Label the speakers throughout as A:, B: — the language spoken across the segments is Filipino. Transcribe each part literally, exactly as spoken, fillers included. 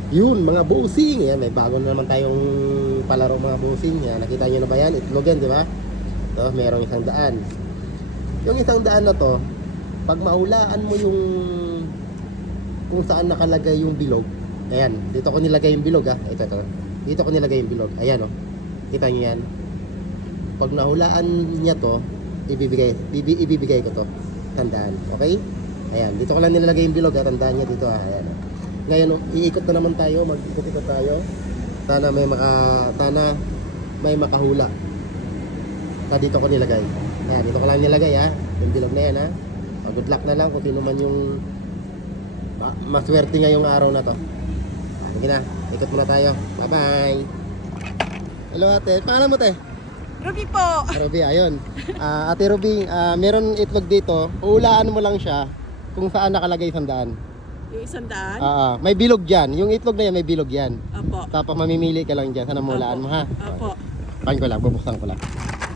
A: Yun, mga bossing. Yan, may bago na naman tayong palaro mga bossing. Yan, nakita nyo na ba yan? Itlog yan, di ba? Ito, merong isang daan. Yung isang daan na to, pag mahulaan mo yung kung saan nakalagay yung bilog. Ayan, dito ko nilagay yung bilog ha. Ito, ito. Dito ko nilagay yung bilog. Ayan o. Kita nyo yan. Pag nahulaan niya to, ibibigay, ibibigay ko to. Tandaan. Okay? Ayan, dito ko lang nilalagay yung bilog ha. Tandaan niya dito ha. Ayan. Ngayon, oh, iikot na naman tayo, mag-ikot-ikot tayo. Sana may maka sana may makahula. Ta dito ko nilagay. Ayan, dito ko lang nilagay ha. Yung bilog na yan ha. Oh, good luck na lang kung sino man yung ah, maswerte ngayong araw na to. Sige na, ikot muna tayo. Bye-bye. Hello ate, pangalan mo te?
B: Ruby po.
A: Ruby, ayun. Uh, ate Ruby, uh, meron itlog dito. Ulaan mo lang siya kung saan nakalagay sandaan.
B: Yung isang daan?
A: Ah, may bilog dyan. Yung itlog na yan, may bilog yan.
B: Apo.
A: Tapos mamimili ka lang dyan. Sana mulaan mo ha.
B: Apo.
A: Pahin ko lang, bubuksan ko lang.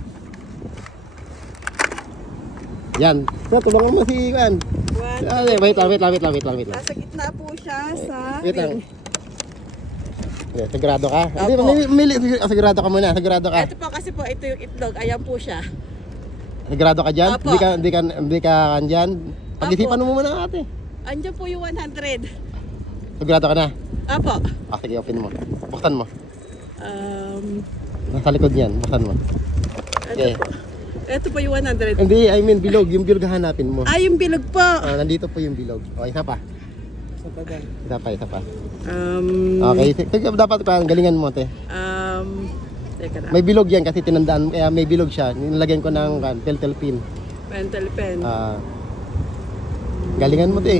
A: Yan. So, tulungan mo si Juan.
B: One,
A: Ah, wait lang, wait lang, wait lang, wait lang, wait lang.
B: Nasa gitna po siya sa
A: Wait lang.
B: ring.
A: Okay, sigurado ka? Hindi,
B: Opo.
A: mamili, mamili. Sig- sigurado ka muna, sigurado ka.
B: Ito po kasi po, ito yung itlog. Ayan po siya.
A: Sigurado ka dyan?
B: Opo.
A: Hindi ka, hindi ka, hindi ka dyan? Pag-isipan mo muna ate.
B: Andiyan po yung one hundred.
A: Sigurado ka na?
B: Apo.
A: Ah, sige, open mo. Buksan mo.
B: Um,
A: Nasa likod niyan, buksan mo.
B: ito
A: Okay.
B: po. Ito po yung one hundred.
A: Hindi, I mean bilog. Yung bilog hanapin mo.
B: Ah, yung bilog po.
A: Oh, nandito po yung bilog. O, isa pa. Isa pa, isa pa.
B: Um,
A: Okay, sige, dapat pa galingan mo, te.
B: Um, teka na.
A: May bilog yan kasi tinandaan, kaya may bilog siya. Nilagyan ko ng kan, telltale pin.
B: Pentel pen.
A: Ah, galingan mo, te.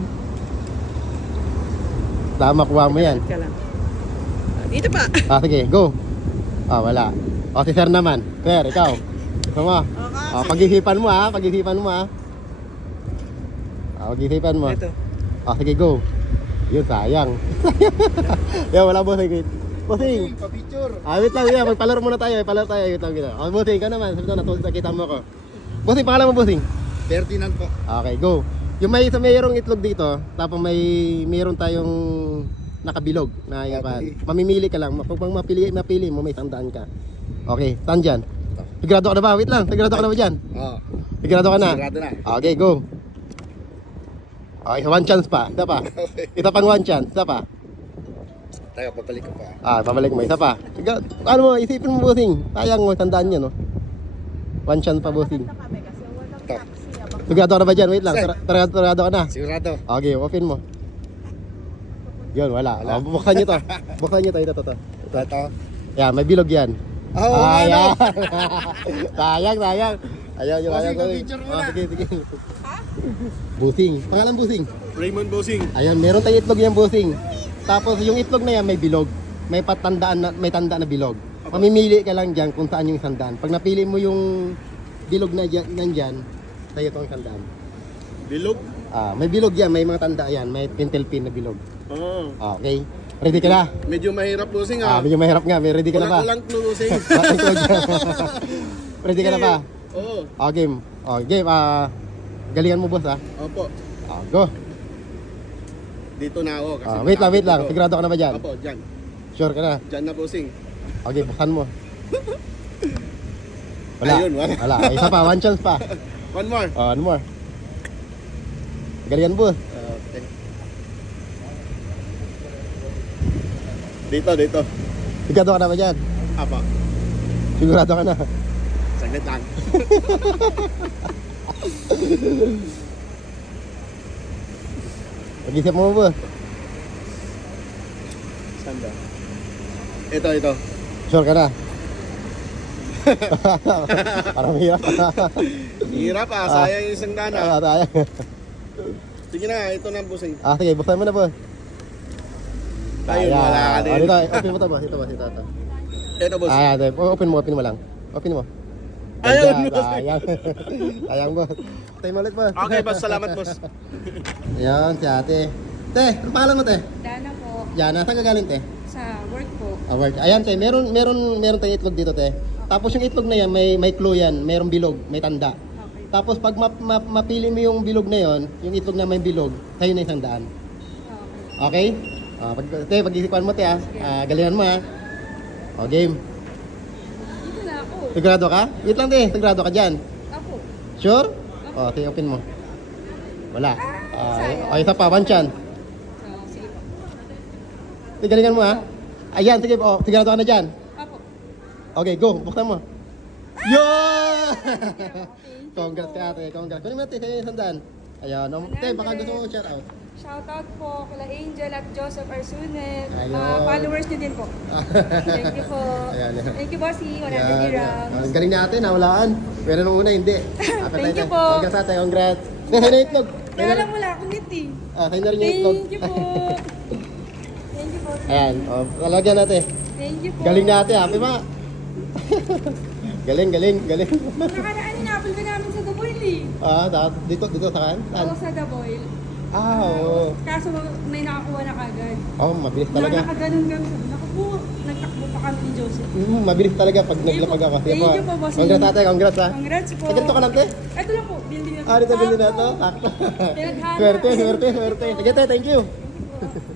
A: Tama, kuha mo yan.
B: Teka lang. Ah, dito pa.
A: Ah, sige, go. Ah, wala. O, si sir naman. Sir, ikaw. Ito mo.
B: Okay.
A: Ah, pag-isipan mo, ha. Pag-isipan mo, ha. Ah, pag-isipan mo.
B: Ito.
A: Ah, sige, go. Yun, sayang. Yan, wala bossing. Wait. Bossing.
C: Pa-picture.
A: Ah, wait lang. Yan, magpalaro muna tayo. Magpalaro tayo. Wait lang. Wait lang. Ah, bossing, ikaw naman. Sabi ko, natulog nakita mo ako. Bossing, pangalan mo, bossing?
C: Ferdinand po.
A: Okay, go. Yung may isa mayroong itlog dito, tapos may mayroon tayong nakabilog na yung
C: Okay.
A: mamimili ka lang. Kung mapili, mapili mo, may tandaan ka. Okay, tan dyan. Sigurado ka na ba? Wait lang, sigurado ka na ba dyan?
C: Oo.
A: Sigurado ka na?
C: Sigurado na.
A: Okay, go. Okay, one chance pa. Isa pa. Isa pang one chance. Isa pa.
C: Tayo, papalik ko pa.
A: Ah, babalik mo. Isa pa. Siga, ano mo, isipin mo, bossing. Sayang mo, tandaan nyo, no? One chance pa, bossing.
C: Ito.
A: Sigurado ka na ba dyan? Wait lang.
C: Sir.
A: Sigurado, sigurado ka na.
C: Sigurado.
A: Okay, open mo. Yun, wala.
C: Wala.
A: Oh, buksan nyo to. Buksan nyo to. Ito, ito, ito.
C: Ito. Ito.
A: Yan, may bilog yan.
C: Oh,
A: Ayan.
C: ano?
A: sayang, sayang. Ayaw, yung ayaw
C: Bossing,
A: ko.
C: picture muna.
A: Oh, sige, sige. Busing. Pangalan busing.
C: Raymond Bosing.
A: Ayan, meron tayong itlog yan, busing. Tapos yung itlog na yan may bilog. May patandaan na, may tanda na bilog. Mamimili ka lang dyan kung saan yung isang daan. Pag napili mo yung bilog na dyan, nandyan, tayo itong isang daan.
C: Bilog?
A: Ah, may bilog yan, may mga tanda yan, may pintel pin na bilog.
C: Oo.
A: Ah, okay. Ready ka na?
C: Medyo mahirap Bosing
A: Ah,
C: ah.
A: medyo mahirap nga. May ready ka na ba?
C: Walang clue Bosing.
A: Ready ka na ba?
C: Oo.
A: Ah, game. Ah, game. Ah, galingan mo boss ah.
C: Opo.
A: Ah, go.
C: Dito na ako. Kasi
A: Ah, wait lang, wait lang.
C: dito.
A: Sigurado ka na ba dyan?
C: Opo, dyan.
A: Sure ka na?
C: Dyan na Bosing.
A: Okay, buksan mo. Wala.
C: Ayun, wala.
A: Wala. Isa pa, one chance pa.
C: One more.
A: Oh, ano more? Galingan boss.
C: Okay. Dito, dito.
A: Sigurado ka na ba dyan?
C: Apa.
A: Sigurado ka na.
C: Saglit lang.
A: Pag-isip mo boss.
C: Saan ba? Ito, ito.
A: Sure ka na? Parang hirap.
C: Hirap ah. Sayang yung isang dana.
A: Ah, tayo.
C: Sige na, ito na Bosing.
A: Ah, sige, buksan mo na boss.
C: Tayo,
A: Ayan.
C: wala ka din.
A: Oh, dito, open mo to boss. Ito boss, ito, ito.
C: Ito boss.
A: Ah, ito. Open mo, open mo lang. Open mo.
C: Ayaw,
A: Ayan,
C: boss.
A: sayang. Sayang boss. Tayo mo ulit boss.
C: Okay, boss. Salamat, boss.
A: Ayan, si ate. Te, ano pangalan mo te?
B: Dana po.
A: Yana, saan ka galing te?
B: Sa work po.
A: Ah, work. Ayan te, meron, meron, meron tayong itlog dito te. Tapos yung itlog na yan, may, may clue yan, mayroong bilog, may tanda.
B: Okay.
A: Tapos pag map, map, mapili mo yung bilog na yon, yung itlog na may bilog, sa'yo na isang daan.
B: Okay.
A: Okay? Ah, pag, te, pag-isipan mo, te, ah. Ah, galingan mo, ah. O, game.
B: Dito na ako.
A: Sigurado ka? Wait lang, te. Sigurado ka dyan.
B: Ako.
A: Sure? O, sige, open mo. Wala. Ah,
B: sayang.
A: o, isa pa, one chance.
B: So, sige po.
A: Te, galingan mo, ah. Ayan, sige, o, sigurado ka na dyan.
B: Ako.
A: Okay, go. Buksan mo. Yo! Congrats ka, ate. Congrats. Kunin mo, te. Sa'yo yung sandaan. Ayan. Um, te, baka gusto mo shout out.
B: Shoutout po kila Angel at Joseph Arsunet.
A: Ayun.
B: Mga followers niyo din po. Thank you po.
A: Ayan, ayan.
B: Thank you, bossy. one hundred
A: Ayan,
B: dirhams.
A: ayan. Ang galing natin, nawalaan. Pero nung una, hindi. Apat
B: Thank
A: tayo.
B: you po.
A: Congrats, ate. Congrats. Te, sa'yo na yung itlog. Sa'yo
B: Kaya
A: na-
B: lang wala akong ngiti.
A: Ah, sa'yo na rin yung itlog.
B: Thank you po. Thank you po.
A: Ayan. O, lalagyan natin.
B: Thank you po.
A: Galing natin, happy ma. galing, galing, galing.
B: Nakaraan inapple ka namin sa The Boil eh.
A: ah, da- dito, dito sa kan? Saan?
B: Ako sa The Boil.
A: Ah, oo.
B: Kaso may nakakuha na kagad.
A: Oh, mabilis
B: Na
A: talaga.
B: nakaganon kami sa naku po, nagtakbo pa kami ni Joseph.
A: Mm, mabilis talaga pag
B: Thank you
A: naglapag
B: po.
A: ako.
B: Thank you po, boss.
A: Congrats ate, congrats ha.
B: Congrats po.
A: Sa ganito ka lang te?
B: Ito lang po, building na.
A: Ah, dito bilhin na to.
B: Sakto.
A: Sakto.
B: Tinaghana.
A: Swerte, swerte, swerte. Sige te, thank you.